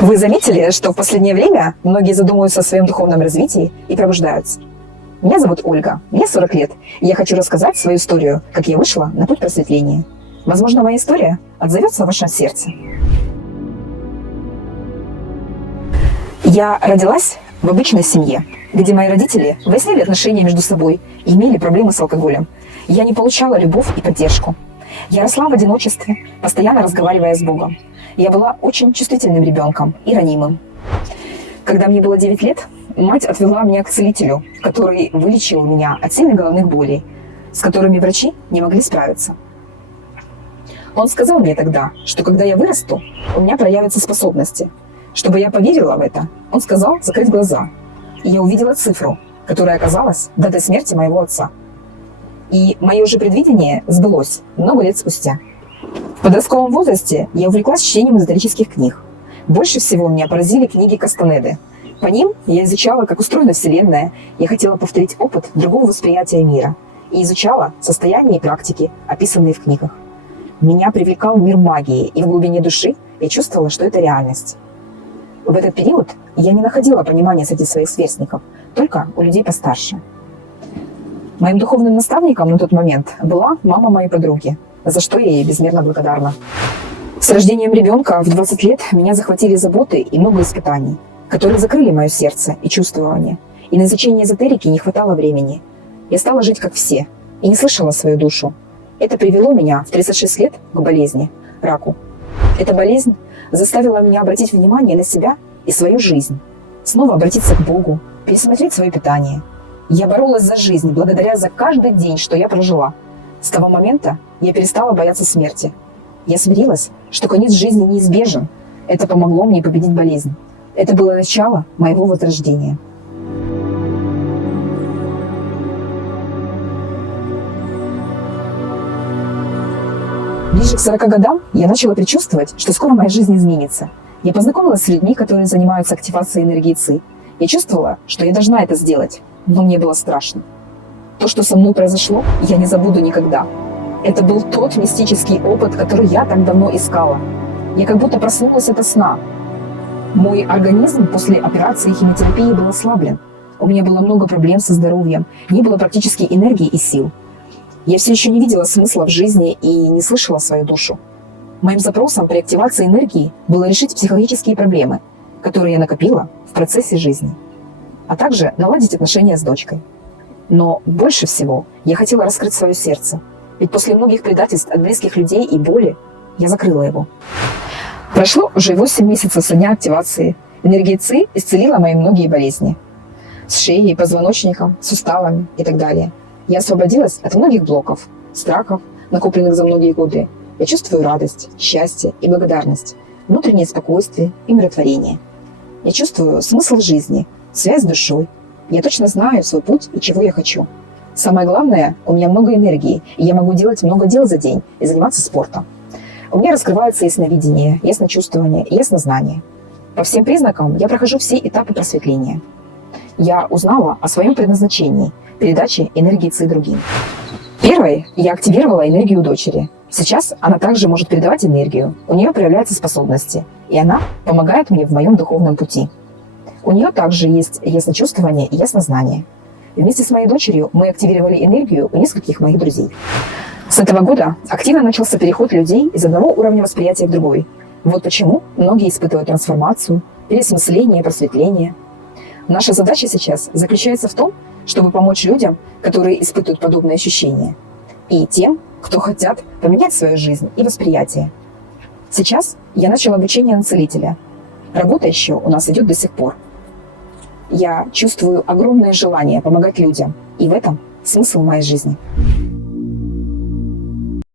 Вы заметили, что в последнее время многие задумываются о своем духовном развитии и пробуждаются? Меня зовут Ольга, мне 40 лет, и я хочу рассказать свою историю, как я вышла на путь просветления. Возможно, моя история отзовется в вашем сердце. Я родилась в обычной семье, где мои родители выясняли отношения между собой и имели проблемы с алкоголем. Я не получала любовь и поддержку. Я росла в одиночестве, постоянно разговаривая с Богом. Я была очень чувствительным ребенком и ранимым. Когда мне было 9 лет, мать отвела меня к целителю, который вылечил меня от сильных головных болей, с которыми врачи не могли справиться. Он сказал мне тогда, что когда я вырасту, у меня проявятся способности. Чтобы я поверила в это, он сказал закрыть глаза. И я увидела цифру, которая оказалась датой смерти моего отца. И мое же предвидение сбылось много лет спустя. В подростковом возрасте я увлеклась чтением эзотерических книг. Больше всего меня поразили книги Кастанеды. По ним я изучала, как устроена Вселенная, я хотела повторить опыт другого восприятия мира и изучала состояние и практики, описанные в книгах. Меня привлекал мир магии, и в глубине души я чувствовала, что это реальность. В этот период я не находила понимания среди своих сверстников, только у людей постарше. Моим духовным наставником на тот момент была мама моей подруги, за что я ей безмерно благодарна. С рождением ребенка в 20 лет меня захватили заботы и много испытаний, которые закрыли мое сердце и чувствование, и на изучение эзотерики не хватало времени. Я стала жить как все и не слышала свою душу. Это привело меня в 36 лет к болезни, раку. Эта болезнь заставила меня обратить внимание на себя и свою жизнь, снова обратиться к Богу, пересмотреть свое питание. Я боролась за жизнь благодаря за каждый день, что я прожила. С того момента я перестала бояться смерти. Я смирилась, что конец жизни неизбежен. Это помогло мне победить болезнь. Это было начало моего возрождения. Ближе к 40 годам я начала предчувствовать, что скоро моя жизнь изменится. Я познакомилась с людьми, которые занимаются активацией энергии ЦИ. Я чувствовала, что я должна это сделать, но мне было страшно. То, что со мной произошло, я не забуду никогда. Это был тот мистический опыт, который я так давно искала. Я как будто проснулась ото сна. Мой организм после операции химиотерапии был ослаблен. У меня было много проблем со здоровьем, не было практически энергии и сил. Я все еще не видела смысла в жизни и не слышала свою душу. Моим запросом при активации энергии было решить психологические проблемы, которые я накопила в процессе жизни, а также наладить отношения с дочкой. Но больше всего я хотела раскрыть свое сердце, ведь после многих предательств от близких людей и боли я закрыла его. Прошло уже 8 месяцев со дня активации. Энергия ЦИ исцелила мои многие болезни. С шеей, позвоночником, суставами и так далее. Я освободилась от многих блоков, страхов, накопленных за многие годы. Я чувствую радость, счастье и благодарность, внутреннее спокойствие и умиротворение. Я чувствую смысл жизни, связь с душой. Я точно знаю свой путь и чего я хочу. Самое главное, у меня много энергии, и я могу делать много дел за день и заниматься спортом. У меня раскрывается ясновидение, ясночувствование и яснознание. По всем признакам я прохожу все этапы просветления. Я узнала о своем предназначении – передаче энергии ЦИ другим. Первой я активировала энергию дочери. Сейчас она также может передавать энергию, у нее проявляются способности, и она помогает мне в моем духовном пути. У нее также есть ясночувствование и яснознание. Вместе с моей дочерью мы активировали энергию у нескольких моих друзей. С этого года активно начался переход людей из одного уровня восприятия в другой. Вот почему многие испытывают трансформацию, переосмысление, просветление. Наша задача сейчас заключается в том, чтобы помочь людям, которые испытывают подобные ощущения, и тем, кто хотят поменять свою жизнь и восприятие. Сейчас я начала обучение на целителя. Работа еще у нас идет до сих пор. Я чувствую огромное желание помогать людям, и в этом смысл моей жизни.